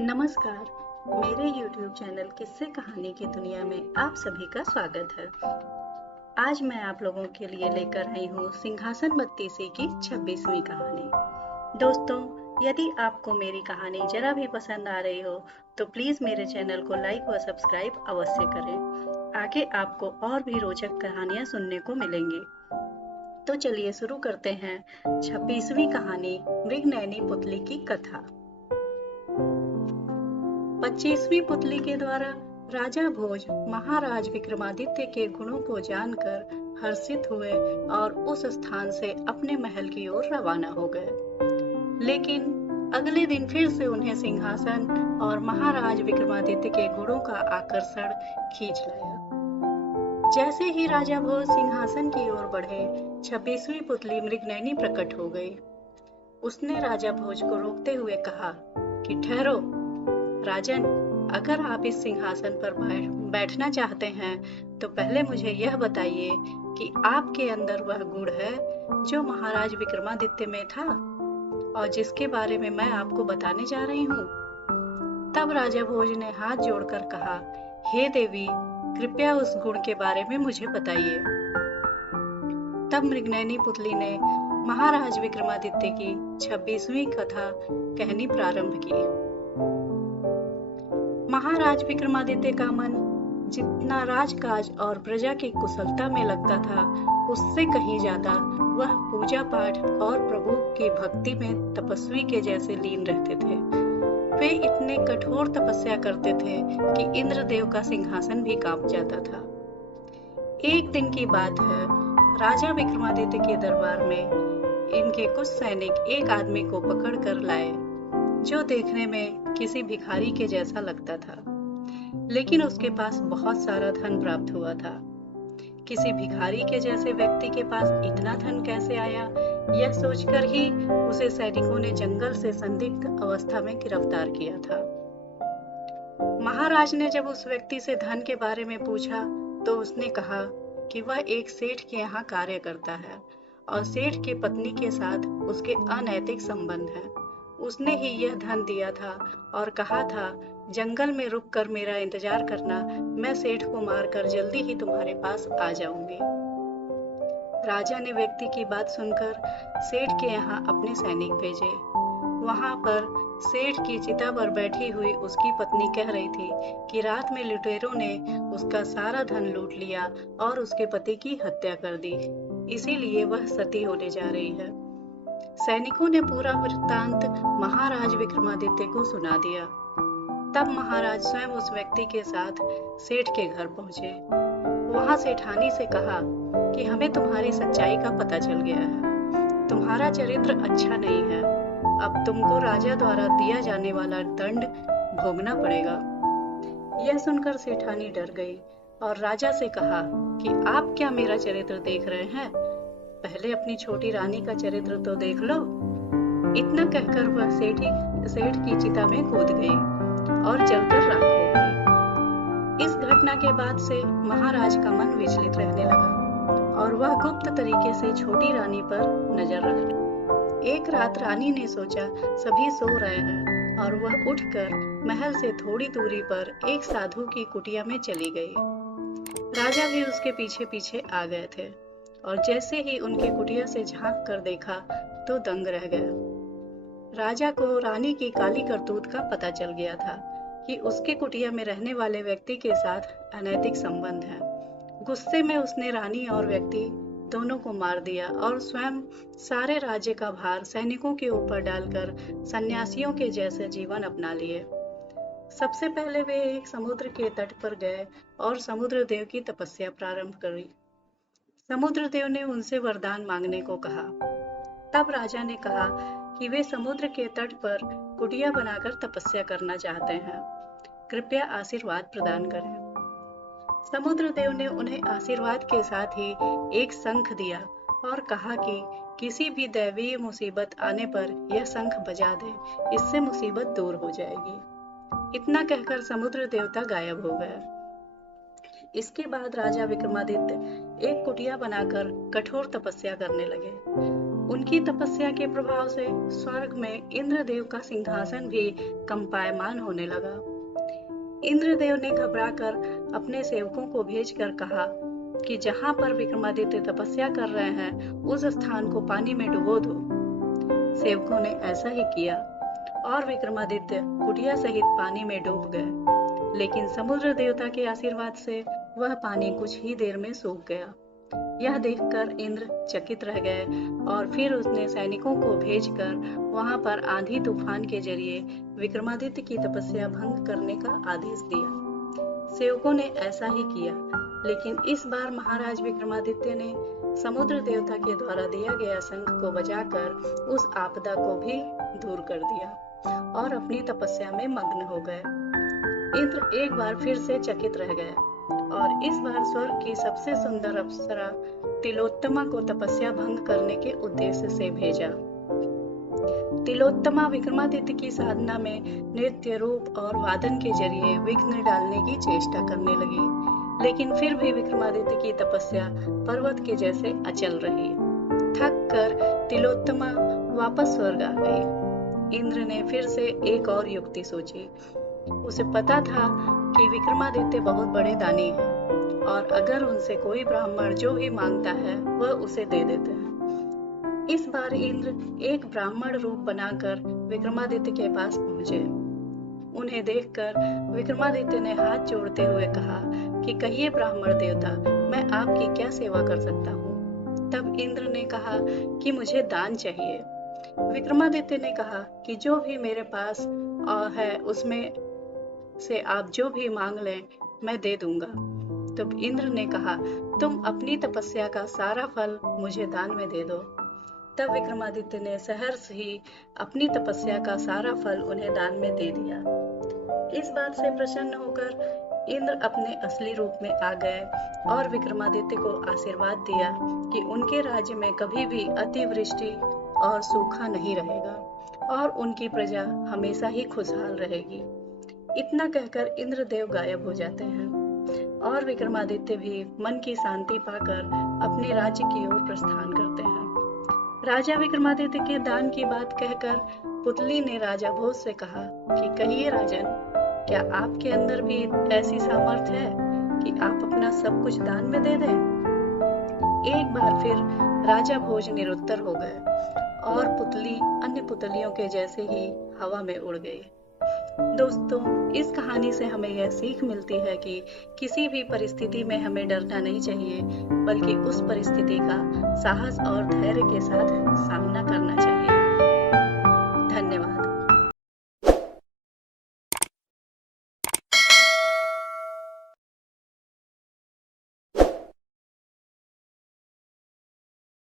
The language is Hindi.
नमस्कार, मेरे YouTube चैनल किस्से कहानी की दुनिया में आप सभी का स्वागत है। आज मैं आप लोगों के लिए लेकर आई हूँ सिंहासन बत्तीसी की 26वीं कहानी। दोस्तों, यदि आपको मेरी कहानी जरा भी पसंद आ रही हो, तो प्लीज मेरे चैनल को लाइक व सब्सक्राइब अवश्य करें। आगे आपको और भी रोचक कहानियाँ सुनने को मिलेंगी। तो चलिए शुरू करते हैं 26वीं कहानी, मृगनयनी पुतली की कथा। 25वीं पुतली के द्वारा राजा भोज महाराज विक्रमादित्य के गुणों को जानकर हर्षित हुए और उस स्थान से अपने महल की ओर रवाना हो गए। लेकिन अगले दिन फिर से उन्हें सिंहासन और महाराज विक्रमादित्य के गुणों का आकर्षण खींच लाया। जैसे ही राजा भोज सिंहासन की ओर बढ़े, 26वीं पुतली मृगनयनी प्रकट हो गई। उसने राजा भोज को रोकते हुए कहा कि ठहरो राजन, अगर आप इस सिंहासन पर बैठना चाहते हैं तो पहले मुझे यह बताइए कि आपके अंदर वह गुण है जो महाराज विक्रमादित्य में था और जिसके बारे में मैं आपको बताने जा रही हूँ। तब राजा भोज ने हाथ जोड़कर कहा, हे देवी, कृपया उस गुण के बारे में मुझे बताइए। तब मृगनयनी पुतली ने महाराज विक्रमादित्य की 26वीं कथा कहनी प्रारंभ की। महाराज विक्रमादित्य का मन जितना राजकाज और प्रजा की कुशलता में लगता था, उससे कहीं ज्यादा वह पूजा पाठ और प्रभु की भक्ति में तपस्वी के जैसे लीन रहते थे। वे इतने कठोर तपस्या करते थे कि इंद्रदेव का सिंहासन भी कांप जाता था। एक दिन की बात है, राजा विक्रमादित्य के दरबार में इनके कुछ सैनिक एक आदमी को पकड़ कर लाए, जो देखने में किसी भिखारी के जैसा लगता था, लेकिन उसके पास बहुत सारा धन प्राप्त हुआ था। किसी भिखारी के जैसे व्यक्ति के पास इतना धन कैसे आया, यह सोचकर ही उसे सैनिकों ने जंगल से संदिग्ध अवस्था में गिरफ्तार किया था। महाराज ने जब उस व्यक्ति से धन के बारे में पूछा तो उसने कहा कि वह एक सेठ के यहाँ कार्य करता है और सेठ की पत्नी के साथ उसके अनैतिक संबंध हैं। उसने ही यह धन दिया था और कहा था, जंगल में रुककर मेरा इंतजार करना, मैं सेठ को मारकर जल्दी ही तुम्हारे पास आ जाऊंगी। राजा ने व्यक्ति की बात सुनकर सेठ के यहाँ अपने सैनिक भेजे। वहां पर सेठ की चिता पर बैठी हुई उसकी पत्नी कह रही थी कि रात में लुटेरों ने उसका सारा धन लूट लिया और उसके पति की हत्या कर दी, इसीलिए वह सती होने जा रही है। सैनिकों ने पूरा वृत्तांत महाराज विक्रमादित्य को सुना दिया। तब महाराज स्वयं उस व्यक्ति के साथ सेठ के घर पहुंचे। वहां सेठानी से कहा कि हमें तुम्हारी सच्चाई का पता चल गया है। तुम्हारा चरित्र अच्छा नहीं है। अब तुमको राजा द्वारा दिया जाने वाला दंड भोगना पड़ेगा। यह सुनकर सेठानी डर गई और राजा से कहा कि आप क्या मेरा चरित्र देख रहे हैं? पहले अपनी छोटी रानी का चरित्र तो देख लो। इतना कहकर वह सेठ की चिता में कूद गई और जलकर राख हो गई। इस घटना के बाद से महाराज का मन विचलित रहने लगा और वह गुप्त तरीके से छोटी रानी पर नजर रखने। एक रात रानी ने सोचा सभी सो रहे हैं और वह उठकर महल से थोड़ी दूरी पर एक साधु की कुटिया में चली गई। राजा भी उसके पीछे पीछे आ गए थे और जैसे ही उनके कुटिया से झांक कर देखा तो दंग रह गया। राजा को रानी की काली करतूत का पता चल गया था कि उसके कुटिया में रहने वाले व्यक्ति के साथ अनैतिक संबंध है। गुस्से में उसने रानी और व्यक्ति दोनों को मार दिया और स्वयं सारे राज्य का भार सैनिकों के ऊपर डालकर सन्यासियों के जैसे जीवन अपना लिए। सबसे पहले वे एक समुद्र के तट पर गए और समुद्र देव की तपस्या प्रारंभ करी। समुद्र देव ने उनसे वरदान मांगने को कहा। तब राजा ने कहा कि वे समुद्र के तट पर कुटिया बनाकर तपस्या करना चाहते हैं, कृपया आशीर्वाद प्रदान करें। समुद्र देव ने उन्हें आशीर्वाद के साथ ही एक शंख दिया और कहा कि किसी भी दैवीय मुसीबत आने पर यह शंख बजा दे, इससे मुसीबत दूर हो जाएगी। इतना कहकर समुद्र देवता गायब हो गया। इसके बाद राजा विक्रमादित्य एक कुटिया बनाकर कठोर तपस्या करने लगे। उनकी तपस्या के प्रभाव से स्वर्ग में इंद्रदेव का सिंहासन भी कंपायमान होने लगा। इंद्रदेव ने घबराकर अपने सेवकों को भेजकर कहा कि जहां पर विक्रमादित्य तपस्या कर रहे हैं उस स्थान को पानी में डुबो दो। सेवकों ने ऐसा ही किया और विक्रमादित्य कुटिया सहित पानी में डूब गए, लेकिन समुद्र देवता के आशीर्वाद से वह पानी कुछ ही देर में सूख गया। यह देखकर इंद्र चकित रह गए और फिर उसने सैनिकों को भेजकर वहां पर आंधी तूफान के जरिए विक्रमादित्य की तपस्या भंग करने का आदेश दिया। सेवकों ने ऐसा ही किया, लेकिन इस बार महाराज विक्रमादित्य ने समुद्र देवता के द्वारा दिया गया शंख को बजाकर उस आपदा को भी दूर कर दिया और अपनी तपस्या में मग्न हो गए। इंद्र एक बार फिर से चकित रह गए और इस बार स्वर्ग की सबसे सुंदर अप्सरा तिलोत्तमा को तपस्या भंग करने के उद्देश्य से भेजा। तिलोत्तमा विक्रमादित्य की साधना में नृत्य, रूप और वादन के जरिए विघ्न डालने की चेष्टा करने लगी, लेकिन फिर भी विक्रमादित्य की तपस्या पर्वत के जैसे अचल रही। थक कर तिलोत्तमा वापस स्वर्ग आ गई। इंद्र ने फिर से एक और युक्ति सोची। उसे पता था कि विक्रमादित्य बहुत बड़े दानी हैं और अगर उनसे कोई ब्राह्मण जो भी मांगता है वह उसे दे देते हैं। इस बार इंद्र एक ब्राह्मण रूप बनाकर विक्रमादित्य के पास पहुंचे। उन्हें देखकर विक्रमादित्य ने हाथ जोड़ते हुए कहा कि कहिए ब्राह्मण देवता, मैं आपकी क्या सेवा कर सकता हूँ। तब इंद्र ने कहा कि मुझे दान चाहिए। विक्रमादित्य ने कहा कि जो भी मेरे पास है उसमें से आप जो भी मांग लें मैं दे दूंगा। तब इंद्र ने कहा, तुम अपनी तपस्या का सारा फल मुझे दान में दे दो। तब विक्रमादित्य ने सहर्ष ही अपनी तपस्या का सारा फल उन्हें दान में दे दिया। इस बात से प्रसन्न होकर इंद्र अपने असली रूप में आ गए और विक्रमादित्य को आशीर्वाद दिया कि उनके राज्य में कभी भी अतिवृष्टि और सूखा नहीं रहेगा और उनकी प्रजा हमेशा ही खुशहाल रहेगी। इतना कहकर इंद्रदेव गायब हो जाते हैं और विक्रमादित्य भी मन की शांति पाकर अपने राज्य की ओर प्रस्थान करते हैं। राजा विक्रमादित्य के दान की बात कहकर पुतली ने राजा भोज से कहा कि कहिए राजन, क्या आपके अंदर भी ऐसी सामर्थ्य है कि आप अपना सब कुछ दान में दे दें? एक बार फिर राजा भोज निरुत्तर हो गए और पुतली अन्य पुतलियों के जैसे ही हवा में उड़ गई। दोस्तों, इस कहानी से हमें यह सीख मिलती है कि किसी भी परिस्थिति में हमें डरना नहीं चाहिए, बल्कि उस परिस्थिति का साहस और धैर्य के साथ सामना करना चाहिए।